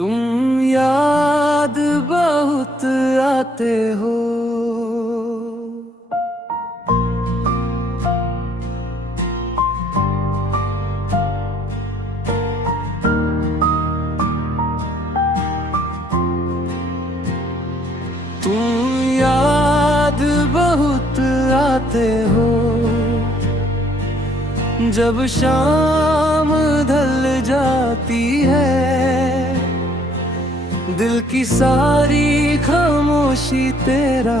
तुम याद बहुत आते हो। तुम याद बहुत आते हो। जब शाम ढल जाती है, दिल की सारी खामोशी तेरा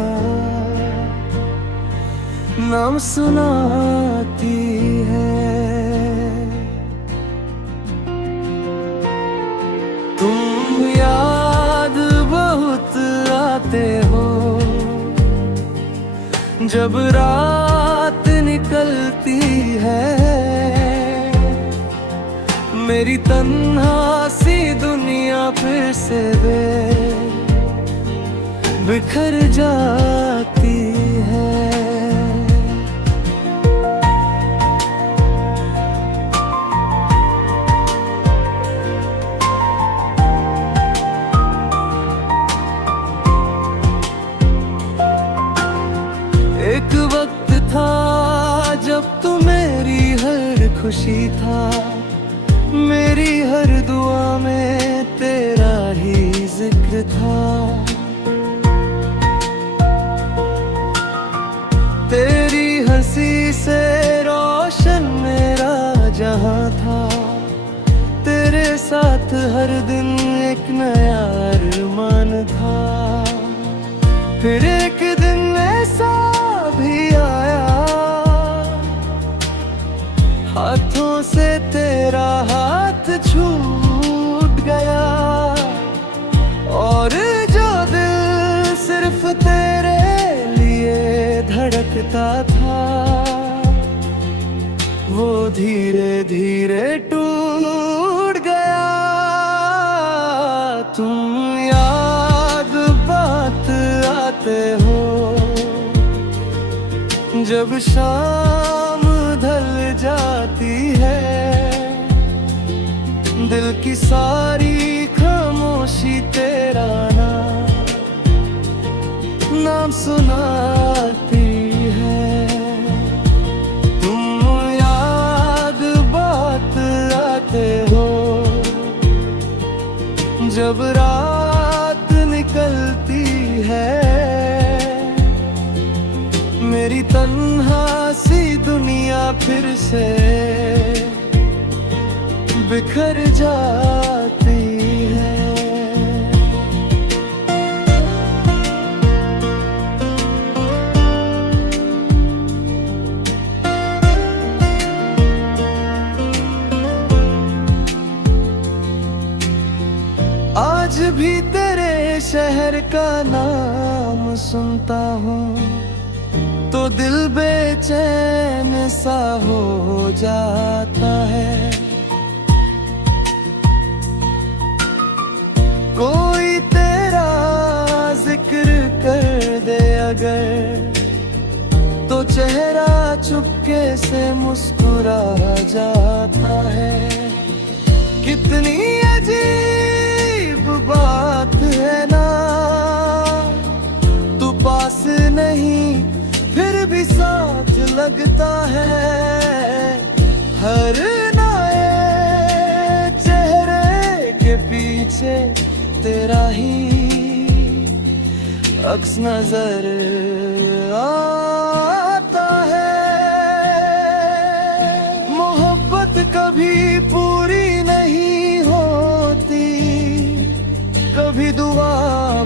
नाम सुनाती है। तुम याद बहुत आते हो। जब रात निकलती है, मेरी तन्हा सी दुनिया फिर से बिखर जाती है। एक वक्त था जब तू मेरी हर खुशी था, मेरी हर दुआ में तेरा ही जिक्र था। तेरी हंसी से रोशन मेरा जहां था, तेरे साथ हर दिन एक नया अरमान था। फिर एक दिन ऐसा भी आया, हाथों से तेरा हाथ छूट गया, और जो दिल सिर्फ तेरे लिए धड़कता था, वो धीरे धीरे टूट गया। तुम याद बात आते हो। जब शाम ढल जाती है, दिल की सारी खामोशी तेरा नाम सुनाती है। तुम याद बात आते हो। जब रात निकलती है, मेरी तन्हा सी दुनिया फिर से बिखर जाती है। आज भी तेरे शहर का नाम सुनता हूँ तो दिल बेचैन सा हो जाता है। कोई तेरा जिक्र कर दे अगर, तो चेहरा चुपके से मुस्कुरा जाता है। कितनी अजीब बात है ना, तू पास नहीं फिर भी साथ लगता है। हर नए चेहरे के पीछे तेरा ही अक्स नजर आता है। मोहब्बत कभी पूरी नहीं होती, कभी दुआ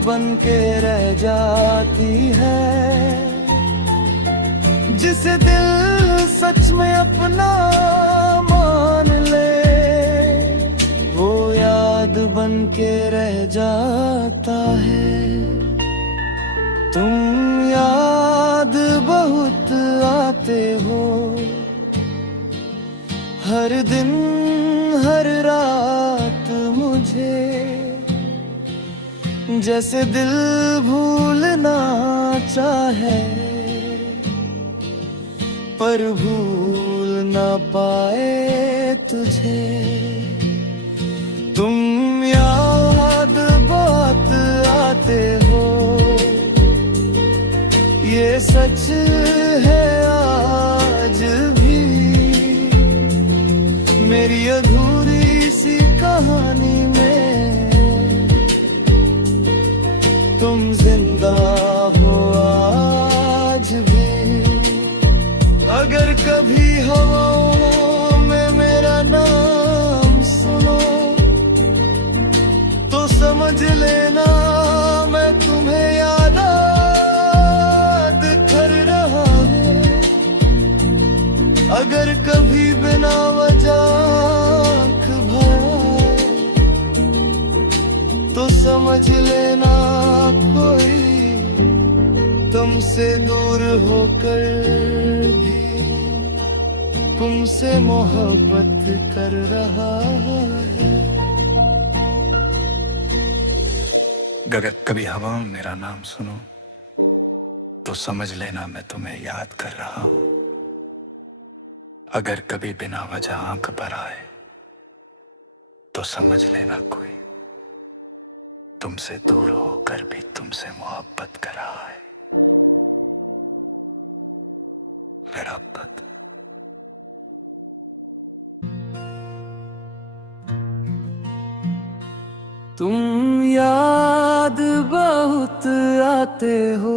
बन के रह जाती है। जिसे दिल सच में अपना मान ले, वो याद बन के रह जाता है। तुम याद बहुत आते हो। हर दिन हर रात मुझे, जैसे दिल भूलना चाहे पर भूल ना पाए तुझे। तुम याद सच है आज भी मेरी अधूरी सी कहानी में तुम जिंदा हो आज भी। अगर कभी हवाओं में मेरा नाम सुनो तो समझ लेना मैं तुम्हें याद कर रहा हूँ। अगर कभी बिना वजह आँख भर तो समझ लेना कोई तुमसे दूर होकर भी तुमसे मोहब्बत कर रहा है। अगर कभी हवा में मेरा नाम सुनो तो समझ लेना मैं तुम्हें याद कर रहा हूं। अगर कभी बिना वजह आंख भर आए तो समझ लेना कोई तुमसे दूर होकर भी तुमसे मोहब्बत कर रहा है। मोहब्बत। तुम याद बहुत आते हो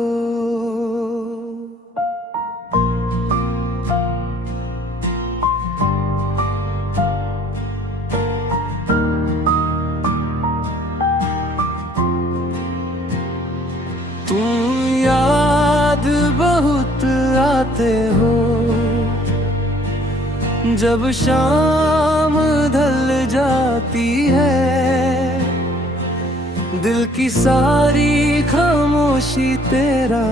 तुम याद बहुत आते हो जब शाम ढल जाती है। दिल की सारी खामोशी तेरा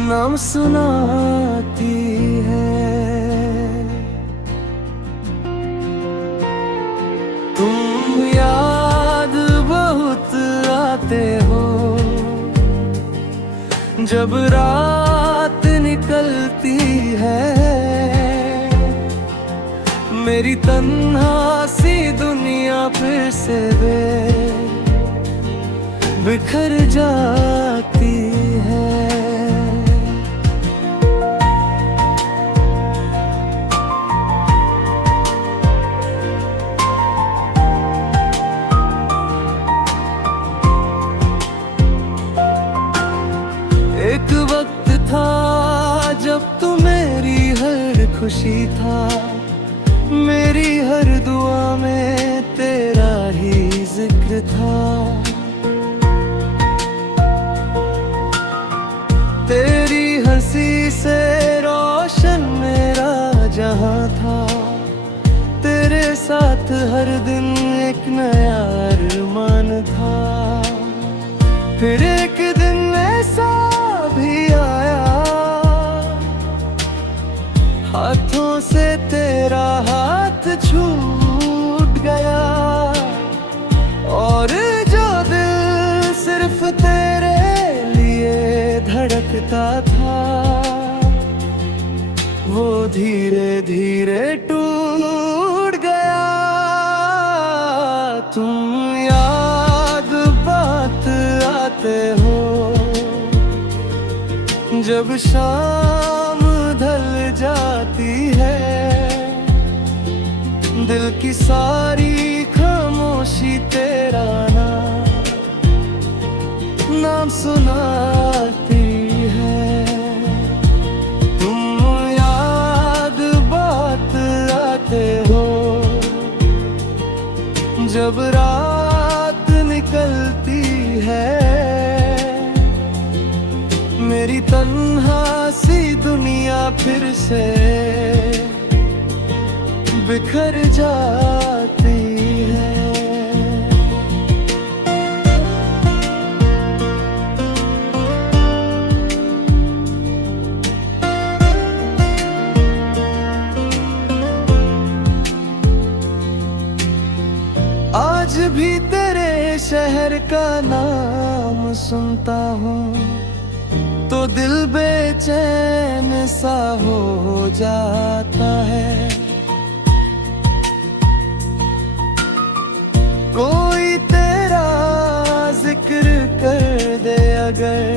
नाम सुनाती है। तुम याद बहुत आते हो जब रात निकलती है। मेरी तन्हा सी दुनिया फिर से बिखर जाती है। एक वक्त था जब तू मेरी हर खुशी था, मेरी हर दुआ में तेरा ही जिक्र था। तेरी हंसी से रोशन मेरा जहां था। तेरे साथ हर दिन एक नया अरमान था। फिर एक दिन ऐसा भी आया, हाथों से तेरा हाथ छूट गया। और जो दिल सिर्फ तेरे लिए धड़कता था, वो धीरे धीरे टूट गया। तुम याद बात आते हो जब शाम ढल जाती है। दिल की सारी खामोशी तेरा नाम सुनाती है। तुम याद बात आते हो जब रात निकलती है। मेरी तन्हा सी दुनिया फिर से बिखर जाती है। आज भी तेरे शहर का नाम सुनता हूँ तो दिल बेचैन सा हो जाता है। कोई तेरा जिक्र कर दे अगर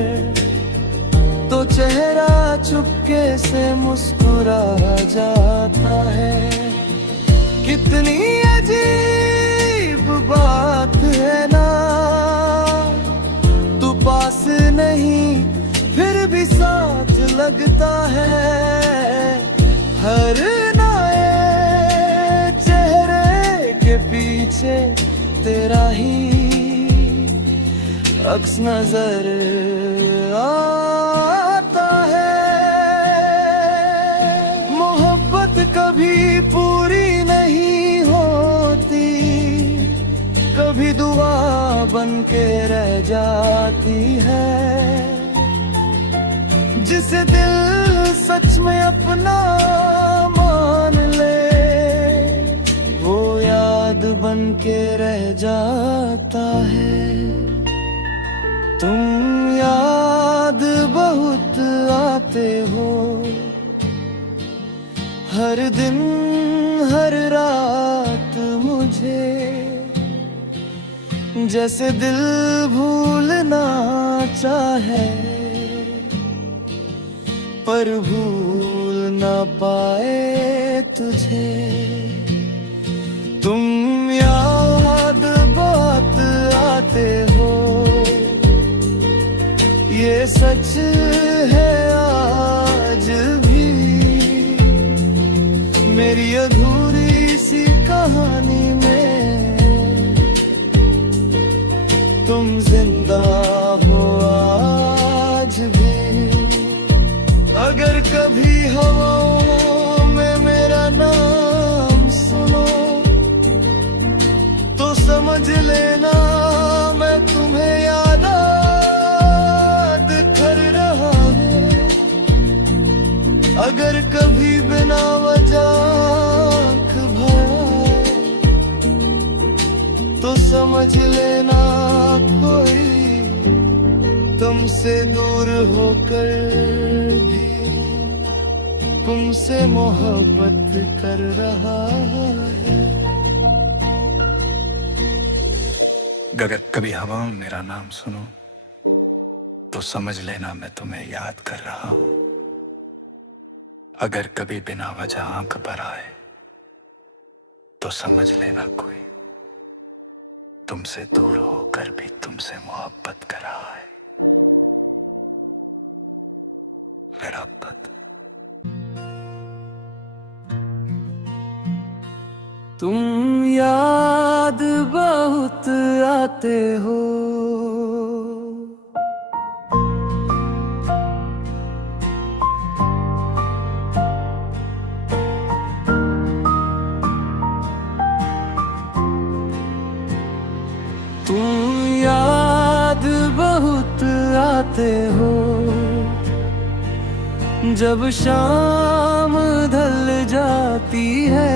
चुपके से मुस्कुरा जाता है। कितनी अजीब बात है ना, तू पास नहीं फिर भी साथ लगता है। हर नए चेहरे के पीछे तेरा ही अक्स नजर आता है। मोहब्बत कभी पूरी नहीं होती, कभी दुआ बन के रह जाती है। जिसे दिल सच में अपना मान ले, वो याद बन के रह जाता है। तुम याद बहुत आते हो, हर दिन हर रात मुझे। जैसे दिल भूलना चाहे पर भूल ना पाए तुझे। तुम याद बहुत आते हो, ये सच है आज भी। मेरी अधूरी सी कहानी में तुम जिंदा हो आज भी। अगर कभी हवाओं में मेरा नाम सुनो, तो समझ लेना मैं तुम्हें याद कर रहा हूँ। अगर कभी बिना वजह आँख भरा, तो समझ लेना कोई तुमसे दूर होकर भी तुमसे मोहब्बत कर रहा है। अगर कभी हवाओं में मेरा नाम सुनो, तो समझ लेना मैं तुम्हें याद कर रहा हूं। अगर कभी बिना वजह आंख भर आए, तो समझ लेना कोई तुमसे दूर होकर भी तुमसे मोहब्बत कर रहा है। मेराब्बत। तुम याद बहुत आते हो, तुम याद बहुत आते हो। जब शाम ढल जाती है,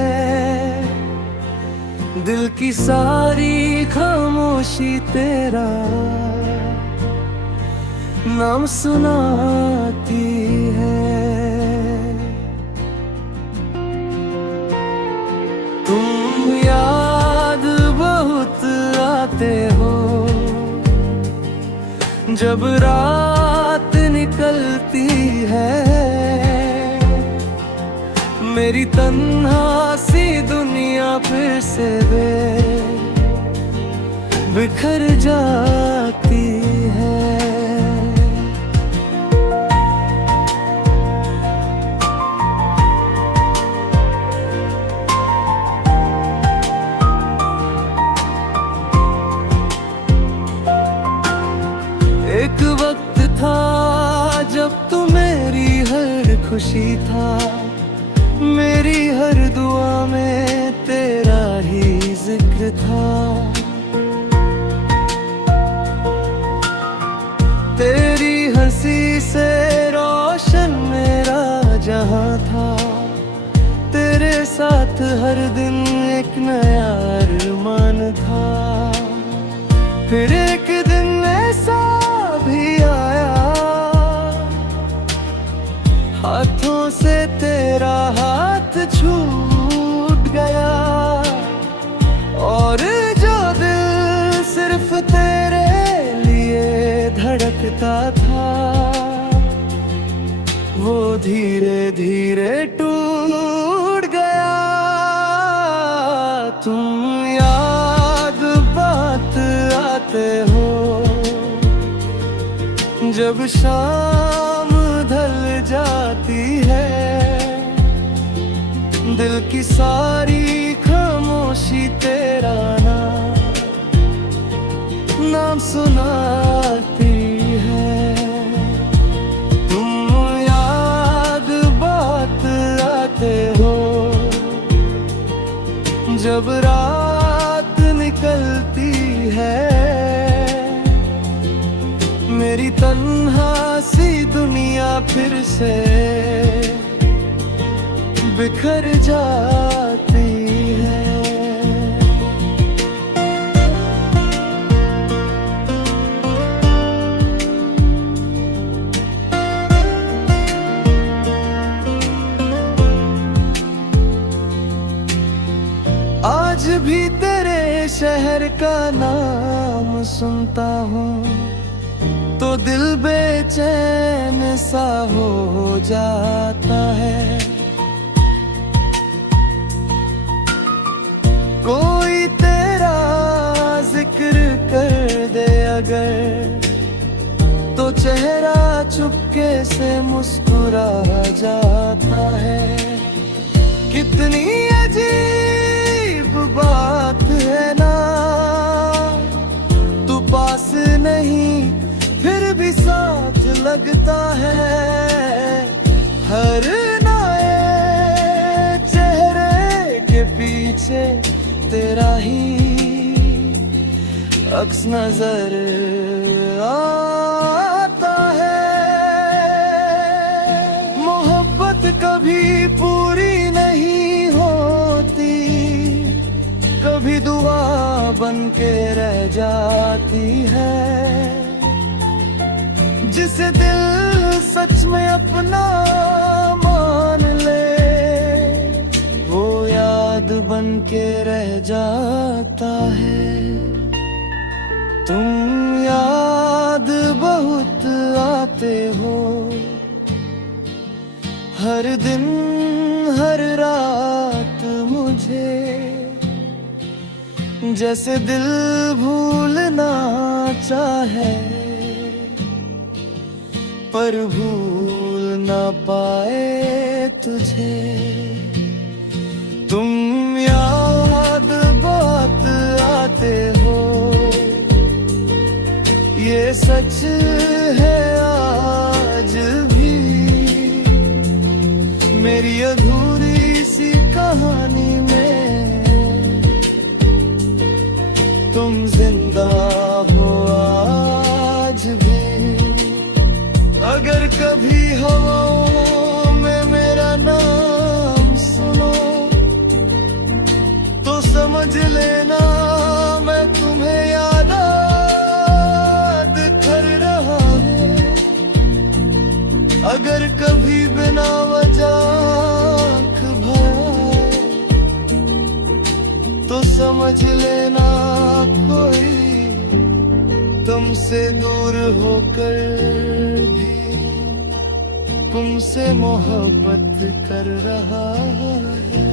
दिल की सारी खामोशी तेरा नाम सुनाती है। तुम याद बहुत आते हो, जब रात निकलती है। मेरी तन्हा सी दुनिया फिर से बिखर जाती है। एक वक्त था जब तू मेरी हर खुशी था, मेरी हर दुआ में तेरा ही जिक्र था। तेरी हंसी से रोशन मेरा जहां था। तेरे साथ हर दिन एक नया अरमान था। फिर एक दिन ऐसा भी आया, हाथों से तेरा हाथ छूट गया। और जो दिल सिर्फ तेरे लिए धड़कता था, वो धीरे धीरे टूट गया। तुम याद बात आते हो जब शाम ढल जाती है, दिल की सारी खामोशी तेरा नाम सुनाती है। तुम याद बात आते हो जब रात निकलती है, मेरी तन्हा सी दुनिया फिर से बिखर जाती है। आज भी तेरे शहर का नाम सुनता हूँ तो दिल बेचैन सा हो जाता है। कोई तेरा जिक्र कर दे अगर तो चेहरा चुपके से मुस्कुरा जाता है। कितनी अजीब बात है ना, तू पास नहीं फिर भी साथ लगता है। हर नए चेहरे के पीछे तेरा ही अक्स नजर आता है। मोहब्बत कभी पूरी नहीं होती, कभी दुआ बन के रह जाती है। जिसे दिल सच में अपना मान ले, वो याद बन के रह जाता है। तुम याद बहुत आते हो हर दिन हर रात मुझे, जैसे दिल भूलना चाहे पर भूल ना पाए तुझे। तुम याद बात आते हो, ये सच है आज भी। मेरी अधूरी सी कहानी में तुम जिंदा हो आज भी। अगर कभी हवाओं में मेरा नाम सुनो तो समझ लेना मैं तुम्हें याद कर रहा हूँ। अगर कभी बिना वजह आँख भर तो समझ लेना कोई तुमसे दूर होकर भी तुमसे मोहब्बत कर रहा है।